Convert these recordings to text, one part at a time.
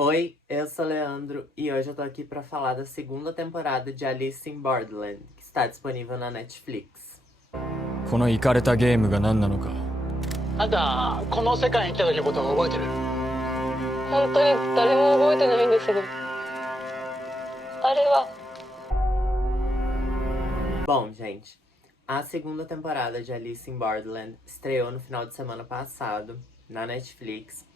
Oi, eu sou o Leandro e hoje eu tô aqui pra falar da segunda temporada de Alice in Borderland, que está disponível na Netflix. このイカれたゲームが何なのか。あんたこの世界に来た時のことを覚えてる？本当に誰も覚えてないんですが、あれは Bom, gente, a segunda temporada de Alice in Borderland estreou no final de semana passado na Netflix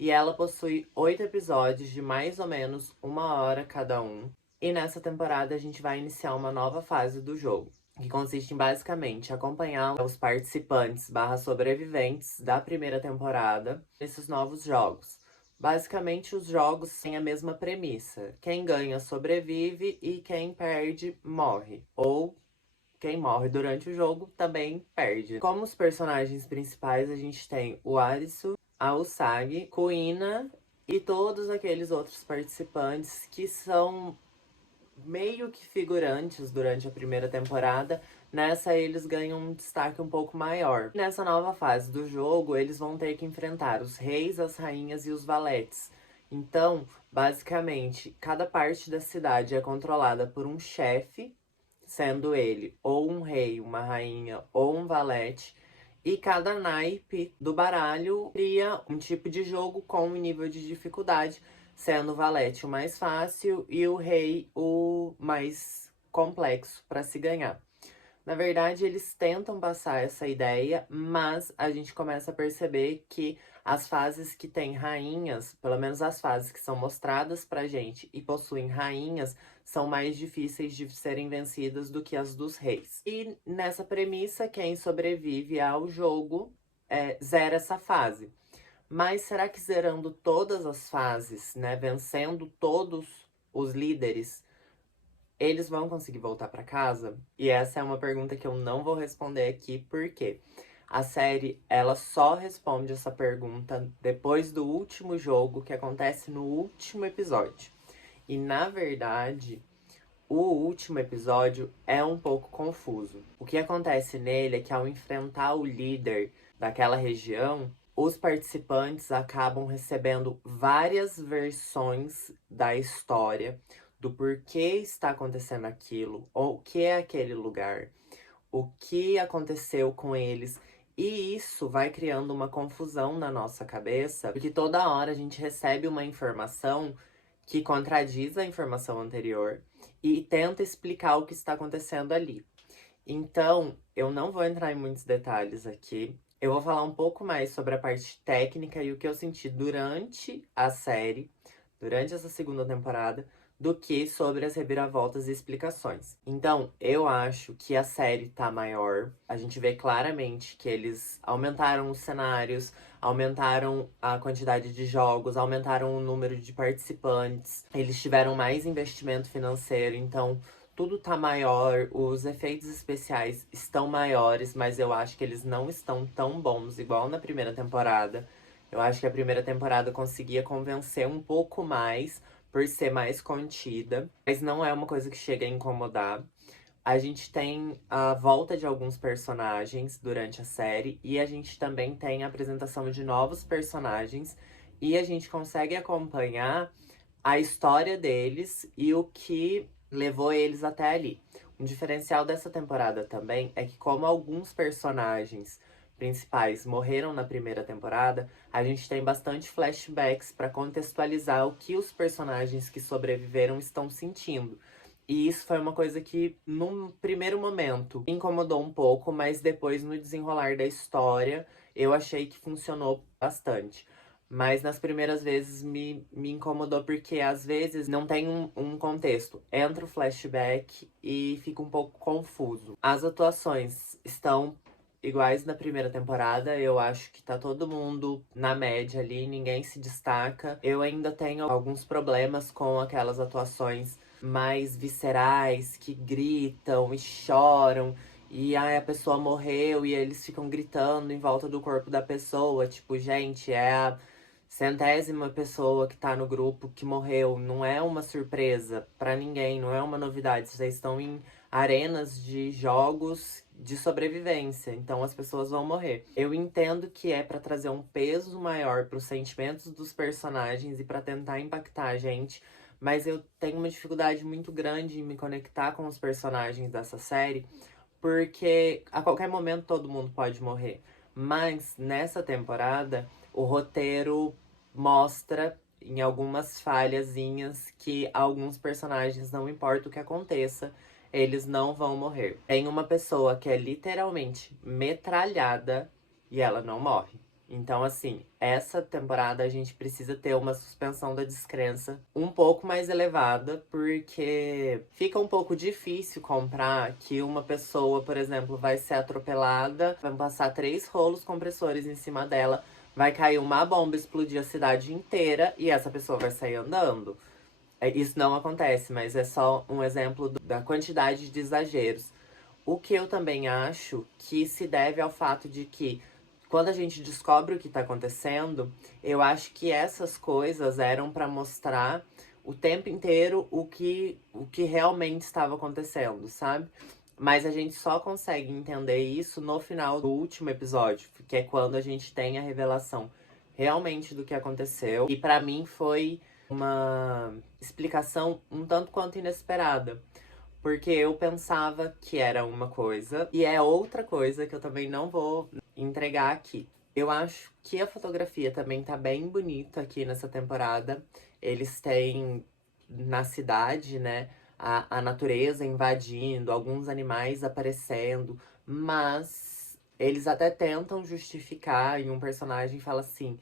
e ela possui 8 episódios de mais ou menos 1 hora cada um. E nessa temporada a gente vai iniciar uma nova fase do jogo, que consiste em basicamente acompanhar os participantes barra sobreviventes da primeira temporada nesses novos jogos. Basicamente, os jogos têm a mesma premissa: quem ganha sobrevive e quem perde morre. Ou quem morre durante o jogo também perde. Como os personagens principais, a gente tem o Arisu, a Usagi, Kuina e todos aqueles outros participantes que são meio que figurantes durante a primeira temporada. Nessa, eles ganham um destaque um pouco maior. Nessa nova fase do jogo, eles vão ter que enfrentar os reis, as rainhas e os valetes. Então, basicamente, cada parte da cidade é controlada por um chefe, sendo ele ou um rei, uma rainha ou um valete. E cada naipe do baralho cria um tipo de jogo com um nível de dificuldade, sendo o valete o mais fácil e o rei o mais complexo para se ganhar. Na verdade, eles tentam passar essa ideia, mas a gente começa a perceber que as fases que têm rainhas, pelo menos as fases que são mostradas pra gente e possuem rainhas, são mais difíceis de serem vencidas do que as dos reis. E nessa premissa, quem sobrevive ao jogo zera essa fase. Mas será que zerando todas as fases, né, vencendo todos os líderes, eles vão conseguir voltar pra casa? E essa é uma pergunta que eu não vou responder aqui, porque a série, ela só responde essa pergunta depois do último jogo, que acontece no último episódio. E, na verdade, o último episódio é um pouco confuso. O que acontece nele é que, ao enfrentar o líder daquela região, os participantes acabam recebendo várias versões da história, do porquê está acontecendo aquilo, ou o que é aquele lugar, o que aconteceu com eles. E isso vai criando uma confusão na nossa cabeça, porque toda hora a gente recebe uma informação que contradiz a informação anterior e tenta explicar o que está acontecendo ali. Então, eu não vou entrar em muitos detalhes aqui. Eu vou falar um pouco mais sobre a parte técnica e o que eu senti durante a série, durante essa segunda temporada, do que sobre as reviravoltas e explicações. Então, eu acho que a série tá maior. A gente vê claramente que eles aumentaram os cenários, aumentaram a quantidade de jogos, aumentaram o número de participantes. Eles tiveram mais investimento financeiro, então tudo tá maior, os efeitos especiais estão maiores, mas eu acho que eles não estão tão bons igual na primeira temporada. Eu acho que a primeira temporada conseguia convencer um pouco mais por ser mais contida, mas não é uma coisa que chega a incomodar. A gente tem a volta de alguns personagens durante a série e a gente também tem a apresentação de novos personagens e a gente consegue acompanhar a história deles e o que levou eles até ali. Um diferencial dessa temporada também é que, como alguns personagens principais morreram na primeira temporada, a gente tem bastante flashbacks para contextualizar o que os personagens que sobreviveram estão sentindo. E isso foi uma coisa que, num primeiro momento, me incomodou um pouco, mas depois, no desenrolar da história, eu achei que funcionou bastante. Mas nas primeiras vezes me incomodou porque às vezes não tem um contexto. Entra o flashback e fica um pouco confuso. As atuações estão iguais na primeira temporada. Eu acho que tá todo mundo na média ali, ninguém se destaca. Eu ainda tenho alguns problemas com aquelas atuações mais viscerais, que gritam e choram. E aí a pessoa morreu e eles ficam gritando em volta do corpo da pessoa. Tipo, gente, é a 100ª pessoa que tá no grupo que morreu. Não é uma surpresa pra ninguém, não é uma novidade. Vocês estão em arenas de jogos de sobrevivência. Então as pessoas vão morrer. Eu entendo que é pra trazer um peso maior pros sentimentos dos personagens e pra tentar impactar a gente. Mas eu tenho uma dificuldade muito grande em me conectar com os personagens dessa série, porque a qualquer momento todo mundo pode morrer. Mas nessa temporada, o roteiro mostra em algumas falhazinhas que alguns personagens, não importa o que aconteça, eles não vão morrer. Tem uma pessoa que é literalmente metralhada e ela não morre. Então, assim, essa temporada a gente precisa ter uma suspensão da descrença um pouco mais elevada, porque fica um pouco difícil comprar que uma pessoa, por exemplo, vai ser atropelada, vai passar 3 rolos compressores em cima dela, vai cair uma bomba, explodir a cidade inteira e essa pessoa vai sair andando. Isso não acontece, mas é só um exemplo da quantidade de exageros. O que eu também acho que se deve ao fato de que, quando a gente descobre o que tá acontecendo, eu acho que essas coisas eram pra mostrar o tempo inteiro o que realmente estava acontecendo, sabe? Mas a gente só consegue entender isso no final do último episódio, que é quando a gente tem a revelação realmente do que aconteceu. E pra mim foi uma explicação um tanto quanto inesperada. Porque eu pensava que era uma coisa e é outra coisa que eu também não vou entregar aqui. Eu acho que a fotografia também tá bem bonita aqui nessa temporada. Eles têm na cidade, né, a natureza invadindo, alguns animais aparecendo, mas eles até tentam justificar e um personagem fala assim: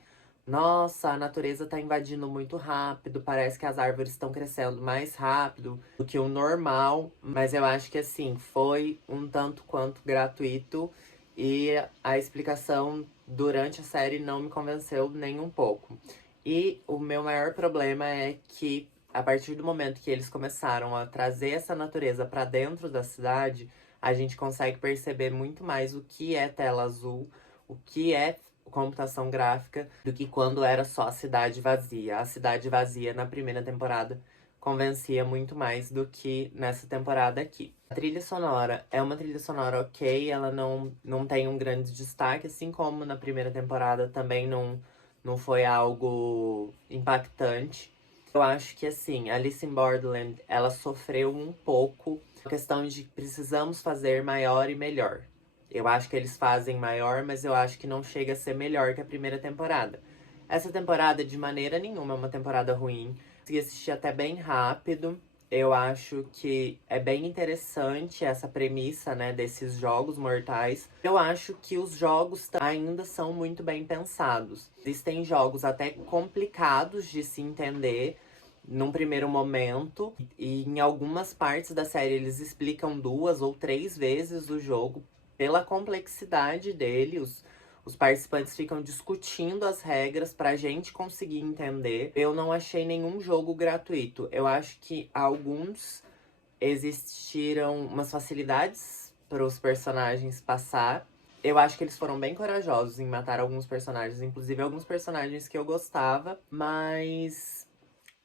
nossa, a natureza tá invadindo muito rápido, parece que as árvores estão crescendo mais rápido do que o normal. Mas eu acho que, assim, foi um tanto quanto gratuito e a explicação durante a série não me convenceu nem um pouco. E o meu maior problema é que, a partir do momento que eles começaram a trazer essa natureza pra dentro da cidade, a gente consegue perceber muito mais o que é tela azul, o que é computação gráfica, do que quando era só a cidade vazia. A cidade vazia na primeira temporada convencia muito mais do que nessa temporada aqui. A trilha sonora é uma trilha sonora ok, ela não tem um grande destaque, assim como na primeira temporada também não foi algo impactante. Eu acho que, assim, Alice in Borderland, ela sofreu um pouco a questão de precisamos fazer maior e melhor. Eu acho que eles fazem maior, mas eu acho que não chega a ser melhor que a primeira temporada. Essa temporada, de maneira nenhuma, é uma temporada ruim. Consegui assistir até bem rápido. Eu acho que é bem interessante essa premissa, né, desses jogos mortais. Eu acho que os jogos ainda são muito bem pensados. Existem jogos até complicados de se entender num primeiro momento. E em algumas partes da série eles explicam 2 ou 3 vezes o jogo pela complexidade dele. Os participantes ficam discutindo as regras pra gente conseguir entender. Eu não achei nenhum jogo gratuito. Eu acho que alguns existiram umas facilidades para os personagens passar. Eu acho que eles foram bem corajosos em matar alguns personagens, inclusive alguns personagens que eu gostava, mas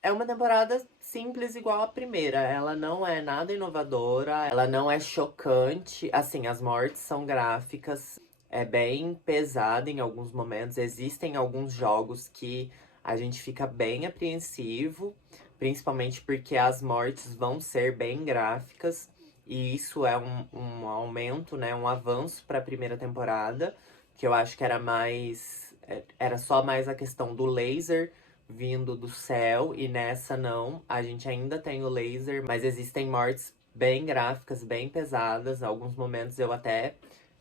é uma temporada simples igual a primeira. Ela não é nada inovadora, ela não é chocante. Assim, as mortes são gráficas, é bem pesada em alguns momentos. Existem alguns jogos que a gente fica bem apreensivo, principalmente porque as mortes vão ser bem gráficas. E isso é um aumento, né? Um avanço para a primeira temporada, que eu acho que era mais. Era só mais a questão do laser vindo do céu, e nessa não. A gente ainda tem o laser, mas existem mortes bem gráficas, bem pesadas. Em alguns momentos eu até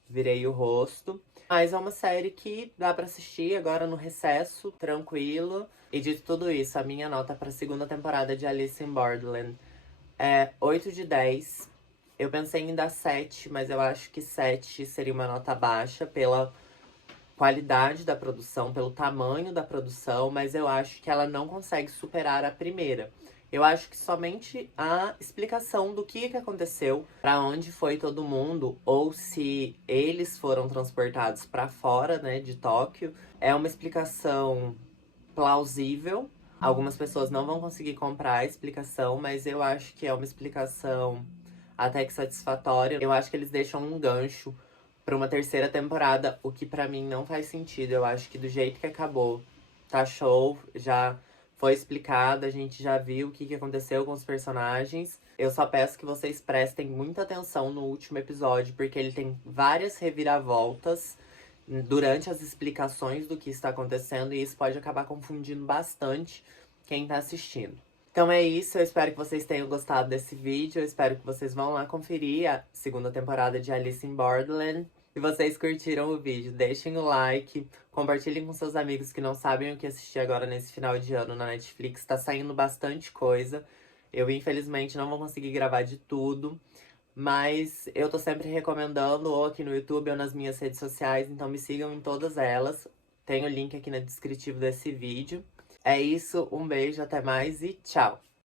virei o rosto. Mas é uma série que dá pra assistir agora no recesso, tranquilo. E dito tudo isso, a minha nota pra segunda temporada de Alice in Borderland é 8 de 10. Eu pensei em dar 7, mas eu acho que 7 seria uma nota baixa pela qualidade da produção, pelo tamanho da produção, mas eu acho que ela não consegue superar a primeira. Eu acho que somente a explicação do que aconteceu, para onde foi todo mundo, ou se eles foram transportados para fora, né, de Tóquio, é uma explicação plausível. Algumas pessoas não vão conseguir comprar a explicação, mas eu acho que é uma explicação até que satisfatória. Eu acho que eles deixam um gancho pra uma terceira temporada, o que pra mim não faz sentido. Eu acho que do jeito que acabou, tá show, já foi explicado, a gente já viu o que aconteceu com os personagens. Eu só peço que vocês prestem muita atenção no último episódio, porque ele tem várias reviravoltas durante as explicações do que está acontecendo, e isso pode acabar confundindo bastante quem tá assistindo. Então é isso, eu espero que vocês tenham gostado desse vídeo, eu espero que vocês vão lá conferir a segunda temporada de Alice in Borderland. Se vocês curtiram o vídeo, deixem o like, compartilhem com seus amigos que não sabem o que assistir agora nesse final de ano na Netflix. Tá saindo bastante coisa. Eu, infelizmente, não vou conseguir gravar de tudo, mas eu tô sempre recomendando, ou aqui no YouTube ou nas minhas redes sociais, então me sigam em todas elas. Tem o link aqui no descritivo desse vídeo. É isso, um beijo, até mais e tchau!